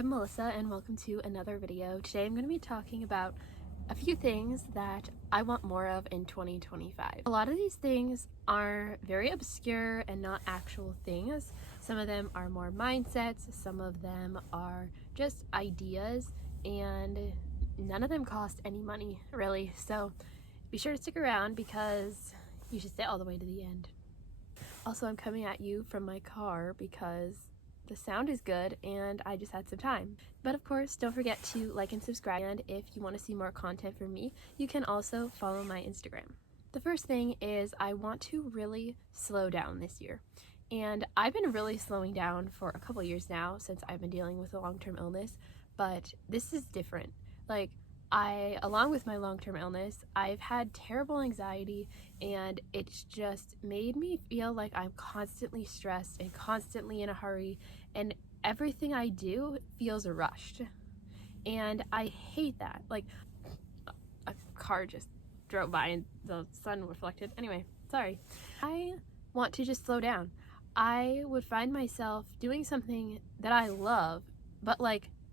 I'm Melissa and welcome to another video. Today I'm going to be talking about a few things that I want more of in 2025. A lot of these things are very obscure and not actual things. Some of them are more mindsets, some of them are just ideas, and none of them cost any money really. So be sure to stick around because you should stay all the way to the end. Also, I'm coming at you from my car because the sound is good and I just had some time. But of course, don't forget to like and subscribe, and if you want to see more content from me, you can also follow my Instagram. The first thing is I want to really slow down this year. And I've been really slowing down for a couple years now since I've been dealing with a long-term illness, but this is different. Along with my long-term illness, I've had terrible anxiety, and it's just made me feel like I'm constantly stressed and constantly in a hurry, and everything I do feels rushed. And I hate that. Like, a car just drove by and the sun reflected. Anyway, sorry. I want to just slow down. I would find myself doing something that I love, but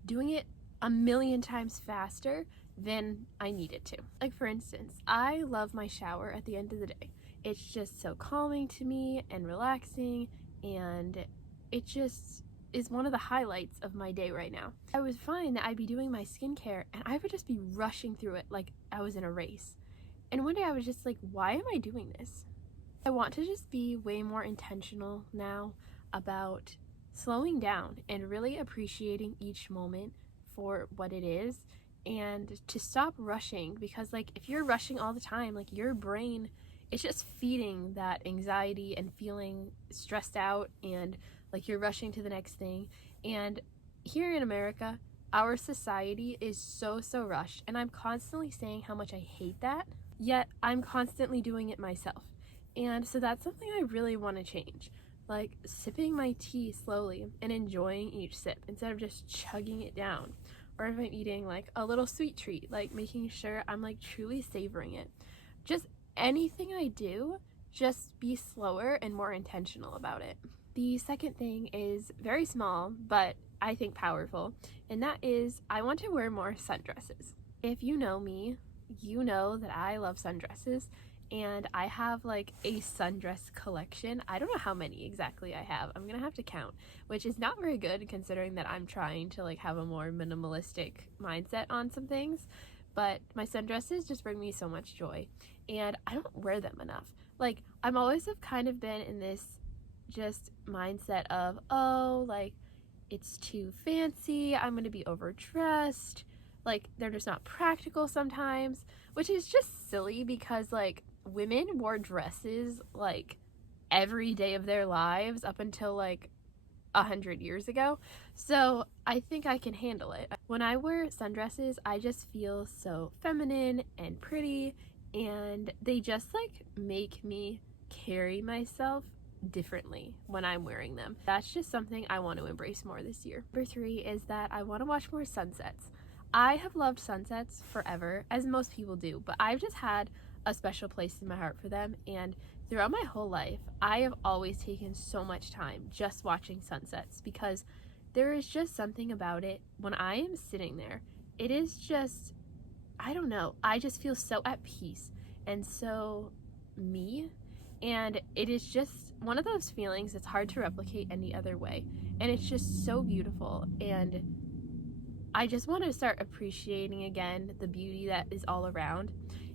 doing it a million times faster than I need it to. Like, for instance, I love my shower at the end of the day. It's just so calming to me and relaxing, and it just is one of the highlights of my day right now. I would find that I'd be doing my skincare and I would just be rushing through it like I was in a race. And one day I was just like, why am I doing this? I want to just be way more intentional now about slowing down and really appreciating each moment for what it is, and to stop rushing, because if you're rushing all the time, your brain is just feeding that anxiety and feeling stressed out, and you're rushing to the next thing. And here in America, our society is so rushed, and I'm constantly saying how much I hate that, yet I'm constantly doing it myself. And so that's something I really want to change. Sipping my tea slowly and enjoying each sip instead of just chugging it down. Or if I'm eating a little sweet treat, making sure I'm truly savoring it. Just anything I do, just be slower and more intentional about it. The second thing is very small, but I think powerful, and that is I want to wear more sundresses. If you know me, you know that I love sundresses, and I have a sundress collection. I don't know how many exactly I have. I'm gonna have to count, which is not very good considering that I'm trying to have a more minimalistic mindset on some things. But my sundresses just bring me so much joy, and I don't wear them enough. I'm always have kind of been in this just mindset of, it's too fancy, I'm gonna be overdressed, they're just not practical sometimes, which is just silly because women wore dresses every day of their lives up until 100 years ago. So I think I can handle it. When I wear sundresses, I just feel so feminine and pretty, and they just make me carry myself differently when I'm wearing them. That's just something I want to embrace more this year. Number 3 is that I want to watch more sunsets. I have loved sunsets forever, as most people do, but I've just had a special place in my heart for them, and throughout my whole life I have always taken so much time just watching sunsets, because there is just something about it when I am sitting there. It is just, I don't know, I just feel so at peace and so me, and it is just one of those feelings that's hard to replicate any other way, and it's just so beautiful. And I just want to start appreciating again the beauty that is all around.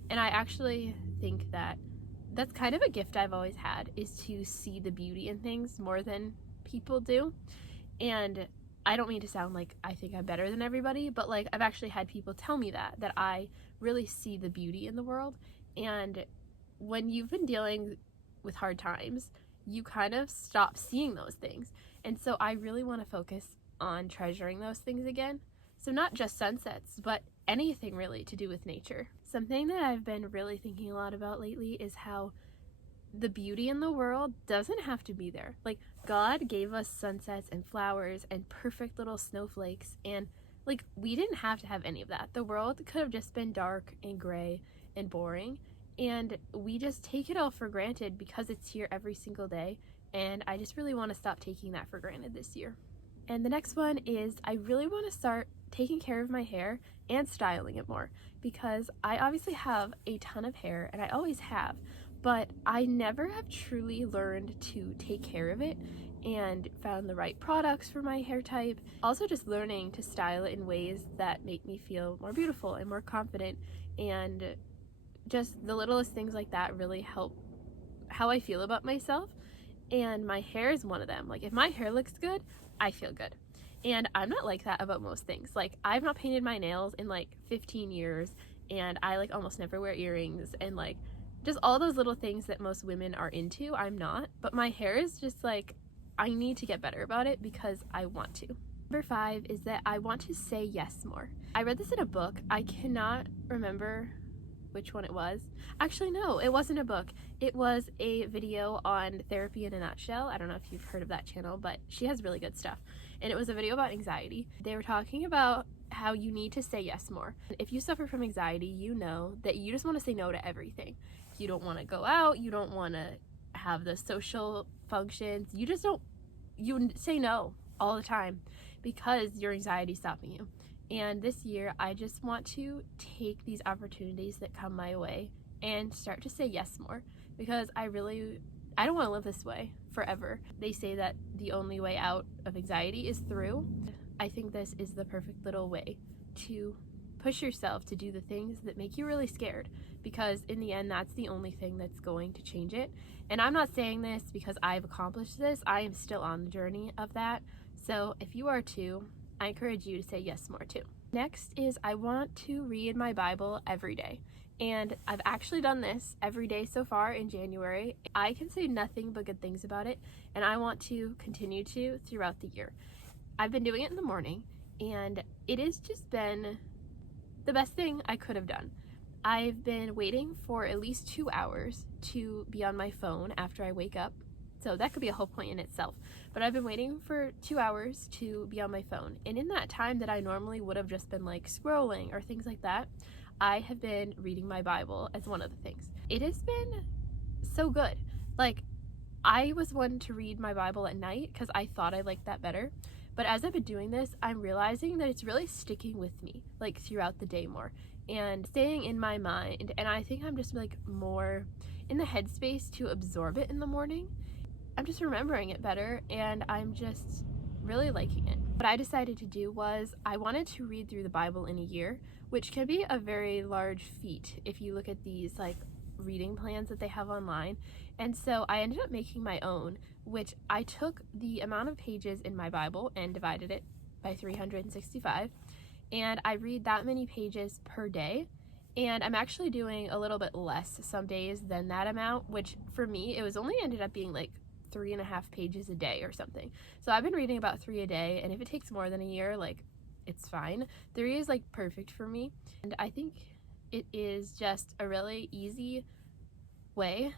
And I actually think that that's kind of a gift I've always had, is to see the beauty in things more than people do. And I don't mean to sound like I think I'm better than everybody, but I've actually had people tell me that I really see the beauty in the world. And when you've been dealing with hard times, you kind of stop seeing those things. And so I really want to focus on treasuring those things again. So not just sunsets, but anything really to do with nature. Something that I've been really thinking a lot about lately is how the beauty in the world doesn't have to be there. God gave us sunsets and flowers and perfect little snowflakes, and we didn't have to have any of that. The world could have just been dark and gray and boring, and we just take it all for granted because it's here every single day, and I just really want to stop taking that for granted this year. And the next one is I really want to start taking care of my hair and styling it more, because I obviously have a ton of hair and I always have, but I never have truly learned to take care of it and found the right products for my hair type. Also just learning to style it in ways that make me feel more beautiful and more confident, and just the littlest things like that really help how I feel about myself. And my hair is one of them. Like, if my hair looks good, I feel good. And I'm not like that about most things. Like, I've not painted my nails in like 15 years, and I like almost never wear earrings, and like just all those little things that most women are into, I'm not. But my hair is just like, I need to get better about it because I want to. Number 5 is that I want to say yes more. I read this in a book. I cannot remember which one it was. Actually, no, it wasn't a book. It was a video on Therapy in a Nutshell. I don't know if you've heard of that channel, but she has really good stuff. And it was a video about anxiety. They were talking about how you need to say yes more. If you suffer from anxiety, you know that you just want to say no to everything. You don't want to go out, you don't want to have the social functions, you say no all the time because your anxiety is stopping you. And this year, I just want to take these opportunities that come my way and start to say yes more, because I don't want to live this way forever. They say that the only way out of anxiety is through. I think this is the perfect little way to push yourself to do the things that make you really scared, because in the end, that's the only thing that's going to change it. And I'm not saying this because I've accomplished this. I am still on the journey of that. So if you are too, I encourage you to say yes more too. Next is I want to read my Bible every day. And I've actually done this every day so far in January. I can say nothing but good things about it, and I want to continue to throughout the year. I've been doing it in the morning, and it has just been the best thing I could have done. I've been waiting for at least 2 hours to be on my phone after I wake up. So that could be a whole point in itself. But I've been waiting for 2 hours to be on my phone. And in that time that I normally would have just been like scrolling or things like that, I have been reading my Bible as one of the things. It has been so good. Like, I was one to read my Bible at night because I thought I liked that better. But as I've been doing this, I'm realizing that it's really sticking with me, like throughout the day more and staying in my mind. And I think I'm just like more in the headspace to absorb it in the morning. I'm just remembering it better, and I'm just really liking it. What I decided to do was I wanted to read through the Bible in a year, which can be a very large feat if you look at these like reading plans that they have online. And so I ended up making my own, which I took the amount of pages in my Bible and divided it by 365, and I read that many pages per day. And I'm actually doing a little bit less some days than that amount, which for me, it was only ended up being like 3.5 pages a day or something. So I've been reading about 3 a day, and if it takes more than a year, like, it's fine. 3 is like perfect for me, and I think it is just a really easy way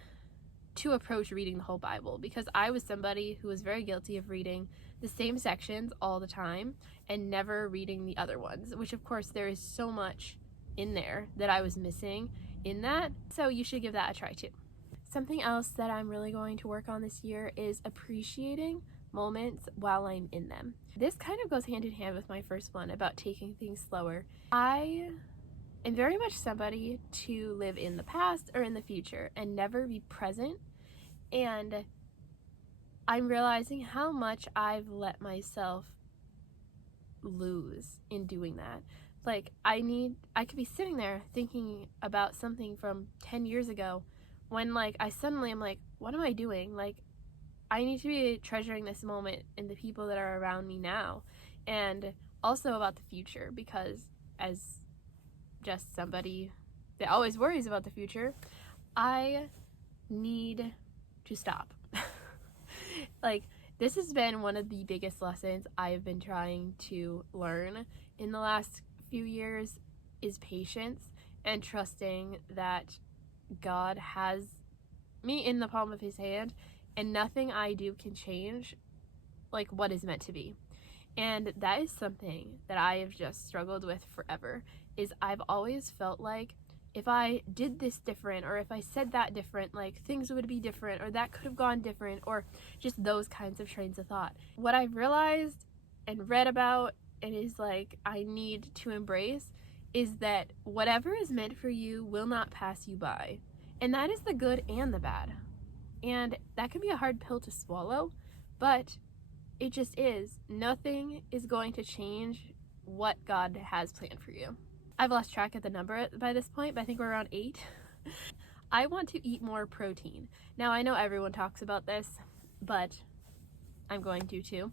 to approach reading the whole Bible, because I was somebody who was very guilty of reading the same sections all the time and never reading the other ones, which of course there is so much in there that I was missing in that. So you should give that a try too. Something else that I'm really going to work on this year is appreciating moments while I'm in them. This kind of goes hand in hand with my first one about taking things slower. I am very much somebody to live in the past or in the future and never be present. And I'm realizing how much I've let myself lose in doing that. Like, I could be sitting there thinking about something from 10 years ago when like I suddenly am like, what am I doing? Like, I need to be treasuring this moment and the people that are around me now, and also about the future, because as just somebody that always worries about the future, I need to stop. Like, this has been one of the biggest lessons I've been trying to learn in the last few years, is patience and trusting that God has me in the palm of his hand, and nothing I do can change like what is meant to be. And that is something that I have just struggled with forever, is I've always felt like if I did this different, or if I said that different, like things would be different, or that could have gone different, or just those kinds of trains of thought. What I've realized and read about and is like I need to embrace is that whatever is meant for you will not pass you by. And that is the good and the bad. And that can be a hard pill to swallow, but it just is. Nothing is going to change what God has planned for you. I've lost track of the number by this point, but I think we're around 8. I want to eat more protein. Now, I know everyone talks about this, but I'm going to too.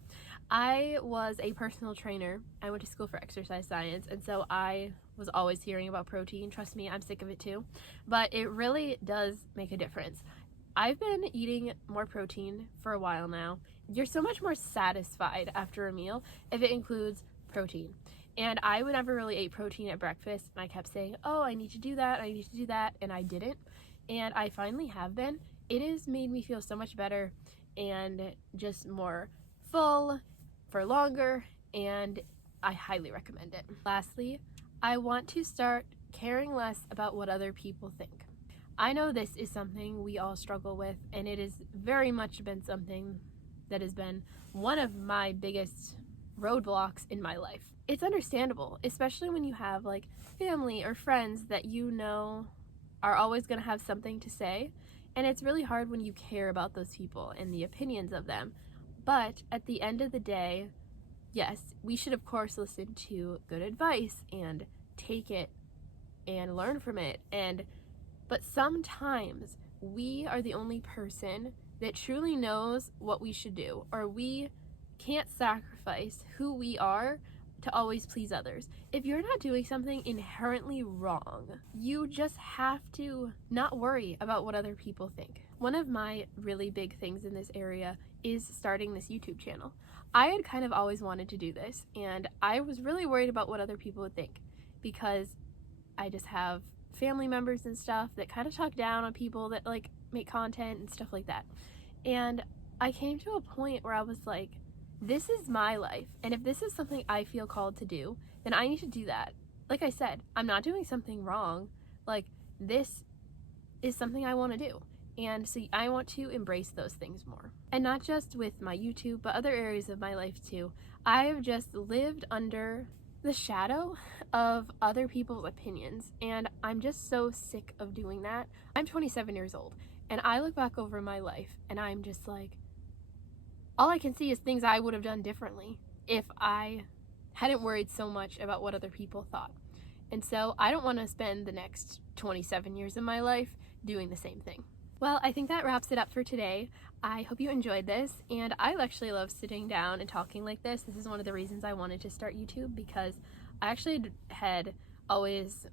I was a personal trainer. I went to school for exercise science, and so I was always hearing about protein. Trust me, I'm sick of it too. But it really does make a difference. I've been eating more protein for a while now. You're so much more satisfied after a meal if it includes protein. And I would never really eat protein at breakfast. And I kept saying, oh, I need to do that, I need to do that. And I didn't. And I finally have been. It has made me feel so much better and just more full for longer. And I highly recommend it. Lastly, I want to start caring less about what other people think. I know this is something we all struggle with, and it has very much been something that has been one of my biggest roadblocks in my life. It's understandable, especially when you have like family or friends that you know are always going to have something to say, and it's really hard when you care about those people and the opinions of them. But at the end of the day, yes, we should of course listen to good advice and take it and learn from it, but sometimes we are the only person that truly knows what we should do, or we can't sacrifice who we are to always please others. If you're not doing something inherently wrong, you just have to not worry about what other people think. One of my really big things in this area is starting this YouTube channel. I had kind of always wanted to do this, and I was really worried about what other people would think, because I just have family members and stuff that kind of talk down on people that like make content and stuff like that. And I came to a point where I was like, this is my life, and if this is something I feel called to do, then I need to do that. Like I said, I'm not doing something wrong. Like, this is something I want to do, and so I want to embrace those things more. And not just with my YouTube, but other areas of my life too. I have just lived under the shadow of other people's opinions, and I'm just so sick of doing that. I'm 27 years old, and I look back over my life and I'm just like, all I can see is things I would have done differently if I hadn't worried so much about what other people thought. And so I don't want to spend the next 27 years of my life doing the same thing. Well, I think that wraps it up for today. I hope you enjoyed this, and I actually love sitting down and talking like this. This is one of the reasons I wanted to start YouTube, because I actually had always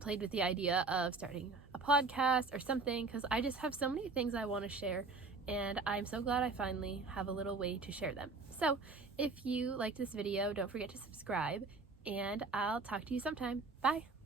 played with the idea of starting a podcast or something, because I just have so many things I want to share, and I'm so glad I finally have a little way to share them. So if you liked this video, don't forget to subscribe, and I'll talk to you sometime. Bye!